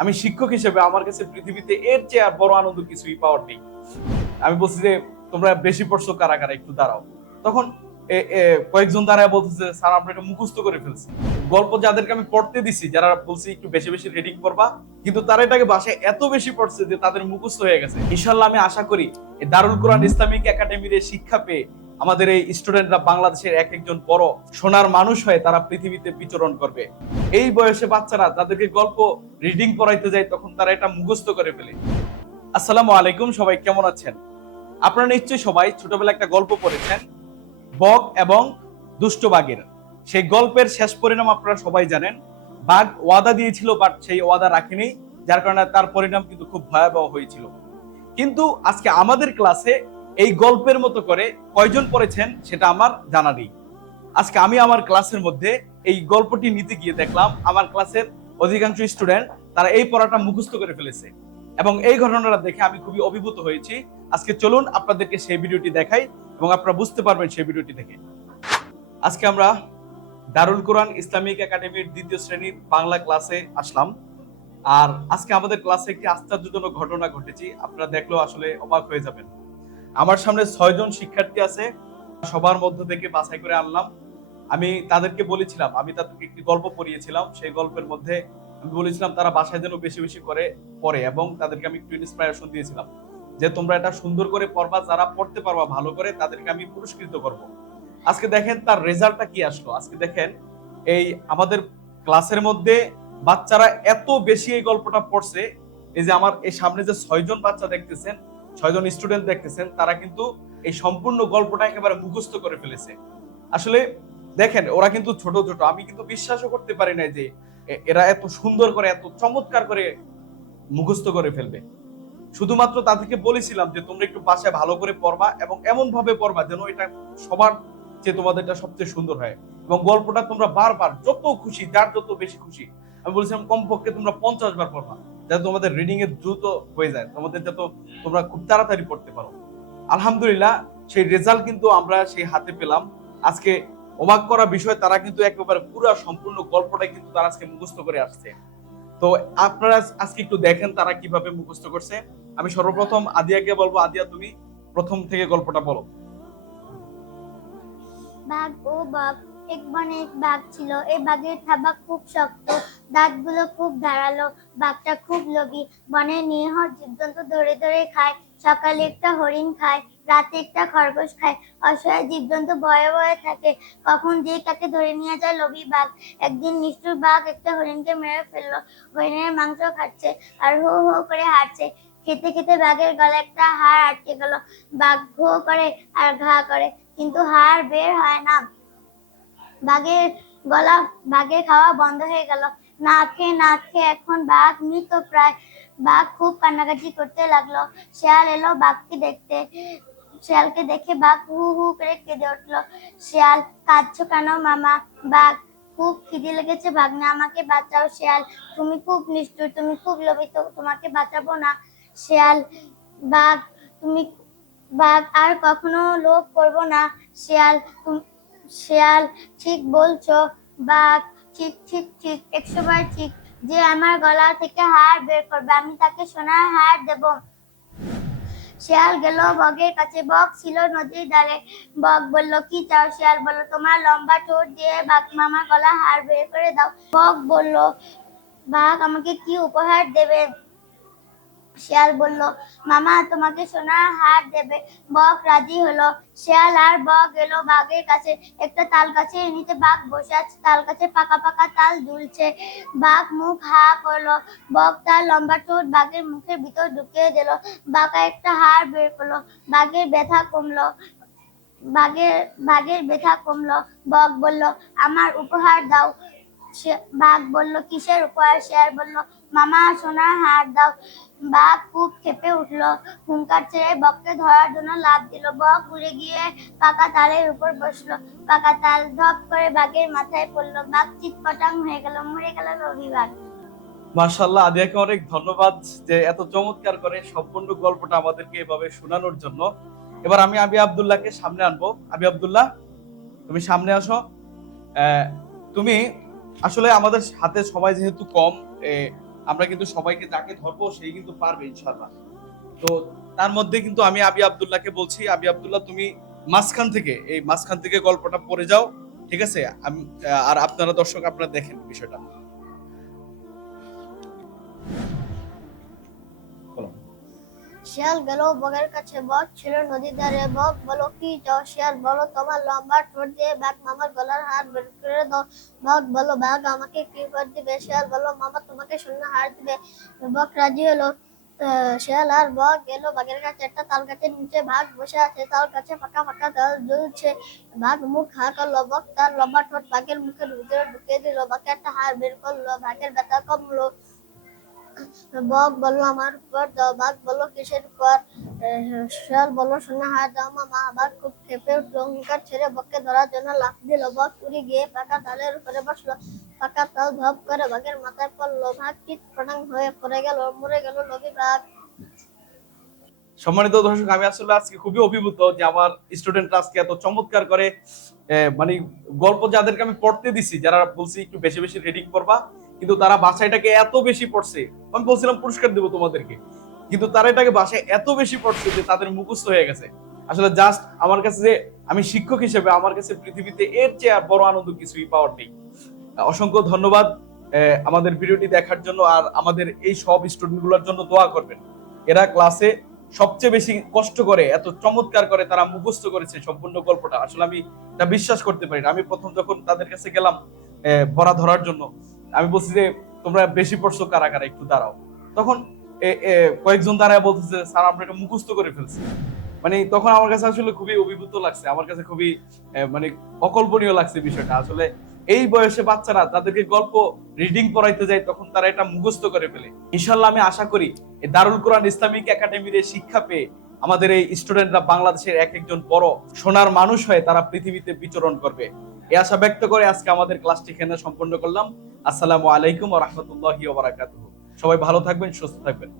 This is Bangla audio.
আমি শিক্ষক হিসেবে আমার কাছে পৃথিবীতে এর চেয়ে আর বড় আনন্দ কিছুই পাওয়ার নেই। আমি বলছি যে, তোমরা বেশি পড়ছো কারা কারা একটু দাঁড়াও। তখন কয়েকজন দাঁড়ায় বলতেছে, স্যার, আমরা এটা মুখস্থ করে ফেলছি। গল্প যাদেরকে আমি পড়তে দিছি, যারা বলছি, একটু বেশি বেশি রিডিং করবা। কিন্তু তারা এটাকে বাসায় এত বেশি পড়ছে যে, তাদের মুখস্থ হয়ে গেছে। ইনশাল্লাহ আমি আশা করি দারুল কোরআন ইসলামিক একাডেমির শিক্ষা পেয়ে আমাদের এই স্টুডেন্টরা বাংলাদেশের এক একজন বড় সোনার মানুষ হয়ে তারা পৃথিবীতে বিচরণ করবে। এই বয়সে বাচ্চারা তাদেরকে গল্প রিডিং পড়াইতে যায়, তখন তারা এটা মুখস্থ করে ফেলে। আসসালামু আলাইকুম, সবাই কেমন আছেন? আপনারা নিশ্চয়ই সবাই ছোটবেলা একটা গল্প পড়েছেন, বক এবং দুষ্ট বাঘের। সেই গল্পের শেষ পরিণাম আপনারা সবাই জানেন। বাঘ ওয়াদা দিয়েছিল বাট সেই ওয়াদা রাখেনি, যার কারণে তার পরিণাম কিন্তু খুব ভয়াবহ হয়েছিল। কিন্তু আজকে আমাদের ক্লাসে এই গল্পের মতো করে কয়জন পড়েছেন সেটা আমার জানা নেই। আজকে আমি আমার ক্লাসের মধ্যে এই গল্পটি নিতে গিয়ে দেখলাম, আমার ক্লাসের অধিকাংশ স্টুডেন্ট তারা এই পড়াটা মুখস্থ করে ফেলেছে এবং এই ঘটনাটা দেখে আমি খুবই অভিভূত হয়েছি। আজকে চলুন আপনাদেরকে সেই ভিডিওটি দেখাই এবং আপনারা বুঝতে পারবেন সেই ভিডিওটি দেখে। আজকে আমরা দারুল কোরআন ইসলামিক একাডেমির দ্বিতীয় শ্রেণির বাংলা ক্লাসে আসলাম। আর আজকে আমাদের ক্লাসে একটি আশ্চর্যজনক ঘটনা ঘটেছি, আপনারা দেখলেও আসলে অবাক হয়ে যাবেন। আমার সামনে ছয়জন শিক্ষার্থী আছে, সবার মধ্য থেকে বাছাই করে আনলাম। আমি তাদেরকে বলেছিলাম, আমি তাদেরকে একটি গল্প পড়িয়েছিলাম, সেই গল্পের মধ্যে আমি বলেছিলাম, তারা বাসায় যেন বেশি বেশি করে পড়ে এবং তাদেরকে আমি একটু ইন্সপায়ারেশন দিয়েছিলাম যে তোমরা এটা সুন্দর করে পড়বা, যারা পড়তে পারবা ভালো করে, তাদেরকে আমি পুরস্কৃত করব। আজকে দেখেন তার রেজাল্টটা কি আসলো। আজকে দেখেন এই আমাদের ক্লাসের মধ্যে বাচ্চারা এত বেশি এই গল্পটা পড়ছে, এই যে আমার এই সামনে যে ছয়জন বাচ্চা দেখতেছেন ছয়জন স্টুডেন্ট দেখতেছেন, তারা কিন্তু এই সম্পূর্ণ গল্পটা একেবারে মুখস্থ করে ফেলেছে। আসলে দেখেন, ওরা কিন্তু ছোট ছোট। আমি কিন্তু বিশ্বাসও করতে পারি না যে এরা এত সুন্দর করে, এত চমৎকার করে মুখস্থ করে ফেলবে। শুধুমাত্র তাদেরকে বলেছিলাম যে তোমরা একটু বাসায় ভালো করে পড়বা এবং এমন ভাবে পড়বা যেন এটা সবার যে তোমাদেরটা সবচেয়ে সুন্দর হয়। এবং গল্পটা তোমরা বারবার, যত খুশি, যার যত বেশি খুশি, আমি বলেছিলাম কমপক্ষে তোমরা পঞ্চাশ বার পড়বা। যাতে তোমাদের রিডিং এর দ্রুত হয়ে যায়। তোমাদের যাতে তোমরা খুব তাড়াতাড়ি পড়তে পারো। আলহামদুলিল্লাহ, সেই রেজাল্ট কিন্তু আমরা সেই হাতে পেলাম। আজকে অবাক করা বিষয়, তারা কিন্তু একেবারে পুরো সম্পূর্ণ গল্পটাই কিন্তু তারা আজকে মুখস্থ করে আসছে। তো আপনারা আজকে একটু দেখেন তারা কীভাবে মুখস্থ করছে। আমি সর্বপ্রথম আদিয়াকে বলব, আদিয়া তুমি প্রথম থেকে গল্পটা বলো। বাঘ ও বাঘ এক বনে এক বাঘ ছিল। এই বাঘের থাবা খুব শক্ত, দাঁতগুলো খুব ধারালো, বাঘটা খুব লোভী। বনে নিরীহ জীবজন্তু ধরে ধরে খায়, সকালে একটা হরিণ খায়, রাতে একটা খরগোশ খায়। অসহায় জীবজন্তু ভয়ে ভয়ে থাকে। কখন যে কাকে ধরে নিয়ে যায় লোভী বাঘ। একদিন নিষ্ঠুর বাঘ একটা হরিণকে মেরে ফেলল। হরিণের মাংস খাচ্ছে আর হো হো করে হাঁটছে। খেতে খেতে বাঘের গলায় একটা হাড় আটকে গেল। বাঘ ঘো করে আর ঘা করে। কিন্তু হাড় বের হয় না। বাঘের গলা, বাঘের খাওয়া বন্ধ হয়ে গেল। না খেয়ে না খেয়ে এখন বাঘ মৃত প্রায়। বাঘ খুব কান্নাকাটি করতে লাগল। শেয়াল এলো বাঘকে দেখতে। শেয়ালকে দেখে বাঘ হু হু করে কেঁদে উঠল। শেয়াল, কাঁদছো কেন মামা? বাঘ, খুব খিদে লেগেছে ভাগ্নে। আমাকে বাঁচাও শেয়াল। তুমি খুব নিষ্ঠুর, তুমি খুব লোভিত। তোমাকে বাঁচাবো না। শেয়াল, বাঘ, তুমি, বাঘ, আর কখনো লোভ করব না। শেয়াল শেয়াল, ঠিক বলছো। বাঘ, ঠিক ঠিক ঠিক একশো বার ঠিক। যে আমার গলা থেকে হাড় বের করবে, আমি তাকে সোনার হার দেব। শেয়াল গেল বগের কাছে। বক ছিল নদীর ধারে বক বলল, কি চাও শেয়াল? বলল তোমার লম্বা ঠোঁট দিয়ে বাঘ মামার গলা হার বের করে দাও। বক বলল, বাঘ আমাকে কি উপহার দেবে? শিয়াল বলল, মামা, তোমাকে সোনার হার দেবে। বক রাজি হলো। শিয়াল আর বক এলো বাঘের কাছে। একটা তাল গাছে নিচে বাঘ বসে আছে। তাল গাছে পাকা পাকা তাল ঝুলছে বাঘ মুখ হা করল। বক তার লম্বা ঠোঁট বাঘের মুখের ভিতর ঢুকিয়ে দিল। বাঘা একটা হার বের করল। বাঘের ব্যথা কমলো। বাঘের বাঘের ব্যথা কমলো। বক বলল, আমার উপহার দাও। বাঘ বলল, কিসের উপহার? শেয়াল বলল, মামা, সোনার হার দাও। বাঘ খুব খেপে উঠল। হুঙ্কার ছেড়ে বককে ধরার জন্য লাফ দিল। বক উড়ে গিয়ে পাকা তালের উপর বসল। পাকা তাল ধপ করে বাঘের মাথায় পড়ল। বাঘ চিৎপটাং হয়ে গেল, মরে গেল রবিবার। মার্শাল্লাহ আদিয়াকে অনেক ধন্যবাদ যে এত চমৎকার করে সম্পূর্ণ গল্পটা আমাদেরকে এভাবে শোনানোর জন্য। এবার আমি আবি আবদুল্লাহকে সামনে আনব। আবি আব্দুল্লাহ, তুমি সামনে আসো। তুমি আসলে আমাদের হাতে সময় যেহেতু কম আমরা কিন্তু সবাইকে যাকে ধরবো, সেই কিন্তু পারবে ইনশাল্লাহ তো তার মধ্যে কিন্তু আমি আবি আবদুল্লাহকে বলছি, আবি আবদুল্লাহ, তুমি মাঝখান থেকে, এই মাঝখান থেকে গল্পটা পড়ে যাও, ঠিক আছে? আর আপনারা দর্শক, আপনারা দেখেন বিষয়টা। শিয়াল গেল, বগের কাছে বক ছিল নদীর ধারে বক বলো কি চাও শিয়াল, বলো তোমার লম্বা ঠোঁট দিয়ে বাঘ মামার গলার হার বের করে দাও। বক বলো, বাঘ আমাকে কি করে দিবে? শিয়াল বলো, মামা তোমাকে শূন্য হার দিবে। বক রাজি হলো শিয়াল আর বক গেল বাঘের কাছে। একটা তাল গাছের নিচে ভাগ বসে আছে তাল গাছে ফাঁকা ফাঁকা তাল ঝুলছে বাঘ মুখ হা করল, বক তার লম্বা ঠোঁট বাঘের মুখের ভিতরে ঢুকিয়ে দিল। বাঘে একটা হার বের করল, বাঘের ব্যথা কমলো। বক বলল আমার উপর দাও, বাঘ বলল কিসের উপর? শিয়াল বলল সোনা হাত দাও, মামা বাঘ খুব খেপে উঠল হুঙ্কার ছেড়ে বককে ধরার জন্য লাফ দিল, বক উড়ে গিয়ে পাকা তালের উপরে বসল, পাকা তাল ধপ করে বাঘের মাথায় পড়ল, ভাগ চিৎ পটাং হয়ে পড়ে গেল, মরে গেল লোভী বাঘ। সম্মানিত দর্শক, আমি আসলে আজকে খুবই অভিভূত যে আমার স্টুডেন্টরা আজকে এত চমৎকার করে মানে গল্প যাদেরকে আমি পড়তে দিছি, যারা বলছি একটু বেশি বেশি রিডিং করবা কিন্তু তারা বাসায়টাকে এত বেশি পড়ছে। আমি বলছিলাম পুরস্কার দেবো তোমাদেরকে। কিন্তু তারা এটাকে বাসায় এত বেশি পড়ছে যে তাদের মুখস্থ হয়ে গেছে। আসলে জাস্ট আমার কাছে যে আমি শিক্ষক হিসেবে আমার কাছে পৃথিবীতে এর চেয়ে বড় আনন্দ কিছুই পাওয়ার নেই। অসংখ্য ধন্যবাদ আমাদের ভিডিওটি দেখার জন্য আর আমাদের এই সব স্টুডেন্টগুলোর জন্য দোয়া করবেন। এরা ক্লাসে সবচেয়ে বেশি কষ্ট করে, এত চমৎকার করে তারা মুখস্থ করেছে সম্পূর্ণ গল্পটা। আসলে আমি এটা বিশ্বাস করতে পারি না। আমি প্রথম যখন তাদের কাছে গেলাম ভরা ধরার জন্য আমি বলছি যে, তোমরা বেশি পড়ছো কারা কারা একটু দাঁড়াও। তখন কয়েকজন দাঁড়ায় বলতেছে স্যার, আমরা এটা মুখস্থ করে ফেলছি। মানে তখন আমার কাছে আসলে খুবই অভিভূত লাগছে, আমার কাছে খুবই মানে অকল্পনীয় লাগছে বিষয়টা। আসলে এই বয়সে বাচ্চারা তাদেরকে গল্প রিডিং পড়াইতে যায়, তখন তারা এটা মুখস্থ করে ফেলে। ইনশাল্লাহ আমি আশা করি এই দারুল কোরআন ইসলামিক একাডেমির শিক্ষা পেয়ে আমাদের এই স্টুডেন্টরা বাংলাদেশের এক একজন বড় সোনার মানুষ হয়ে তারা পৃথিবীতে বিচরণ করবে। এই আশা ব্যক্ত করে আজকে আমাদের ক্লাসটি এখানে সম্পন্ন করলাম। আসসালামু আলাইকুম ওয়া রাহমাতুল্লাহি সবাই ভালো থাকবেন, সুস্থ থাকবেন।